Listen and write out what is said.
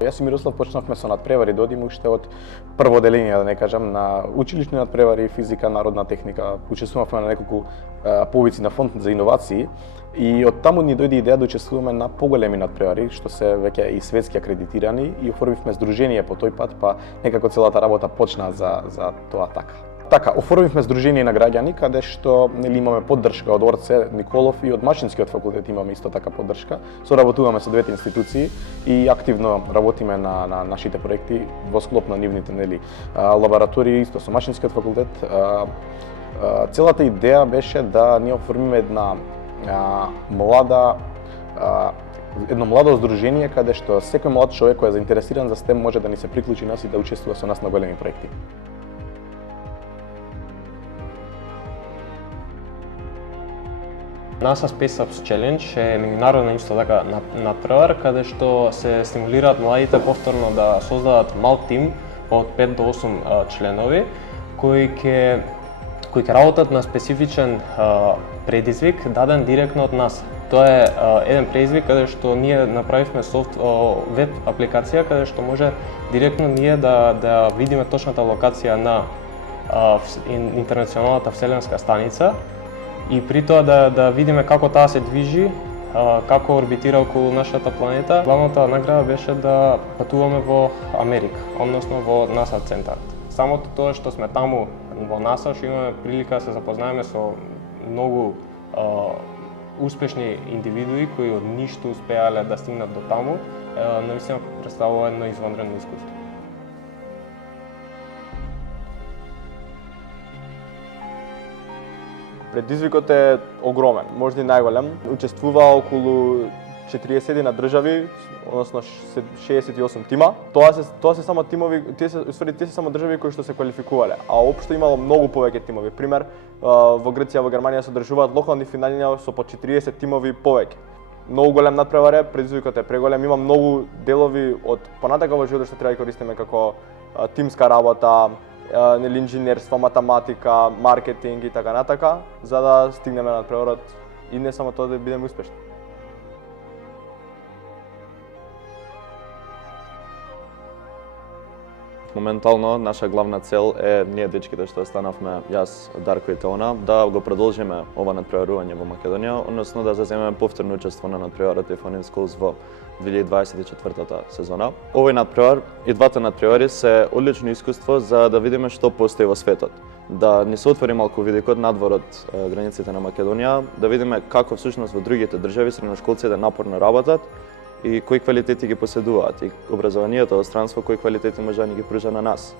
Јас и Мирослав почнавме со надпревари да одиме уште од прво деление, да не кажам, на училишни надпревари, физика, народна техника. Учествувавме на неколку повици на фонд за иновации и од таму ни дојде идеја да учествуваме на поголеми надпревари, што се веќе и светски акредитирани, и оформивме здружение по тој пат, па некако целата работа почна за тоа така. Така, оформивме здружение на граѓани, каде што имаме поддршка од Орце Николов и од Машинскиот факултет имаме исто така поддршка. Соработуваме со двете институции и активно работиме на нашите проекти во склоп на нивните лаборатории исто со Машинскиот факултет. Целата идеја беше да ние оформиме едно младо здружение каде што секој млад човек кој е заинтересиран за STEM може да ни се приклучи нас и да учествува со нас на големи проекти. NASA Space Apps Challenge е меѓународна исто така надпревар каде што се стимулираат младите повторно да создадат мал тим од 5 до 8 членови кои ќе работат на специфичен предизвик даден директно од нас. Тоа е еден предизвик каде што ние направивме веб апликација каде што може директно ние да видиме точната локација на интернационалната вселенска станица и при тоа да видиме како таа се движи, како орбитира околу нашата планета. Главната награда беше да патуваме во Америка, односно во NASA центарот. Самото тоа што сме таму во NASA, што имаме прилика да се запознаеме со многу успешни индивидуи кои од ништо успеале да стигнат до таму, навистина представува едно извонредно искуство. Предизвикот е огромен, можда и најголем. Учествува околу 40 на држави, односно 68 тима. Тоа се само тимови, тие се само држави кои што се квалификувале, а општо имало многу повеќе тимови. Пример, во Грција, во Германија се одржуваат локални финали со по 40 тимови повеќе. Многу голем надпревар е, предизвикот е преголем, има многу делови од понатака во животот што треба да користиме како тимска работа, инженерство, математика, маркетинг и така натака, за да стигнеме на надпреварот и не само тоа да бидеме успешни. Моментално наша главна цел е ние дечките што останавме, јас, Дарко и Теона, да го продолжиме ова надпреварување во Македонија, односно да заземеме повторно учество на надпреварот F1 Schools во 2024 сезона. Овој надпревар и двата надпревари се одлично искуство за да видиме што постои во светот. Да ни се отвори малку видикот надвор од границите на Македонија, да видиме како всушност во другите држави средношколците напорно работат и кои квалитети ги поседуваат и образованието во странство кои квалитети може да ни ги пружа на нас.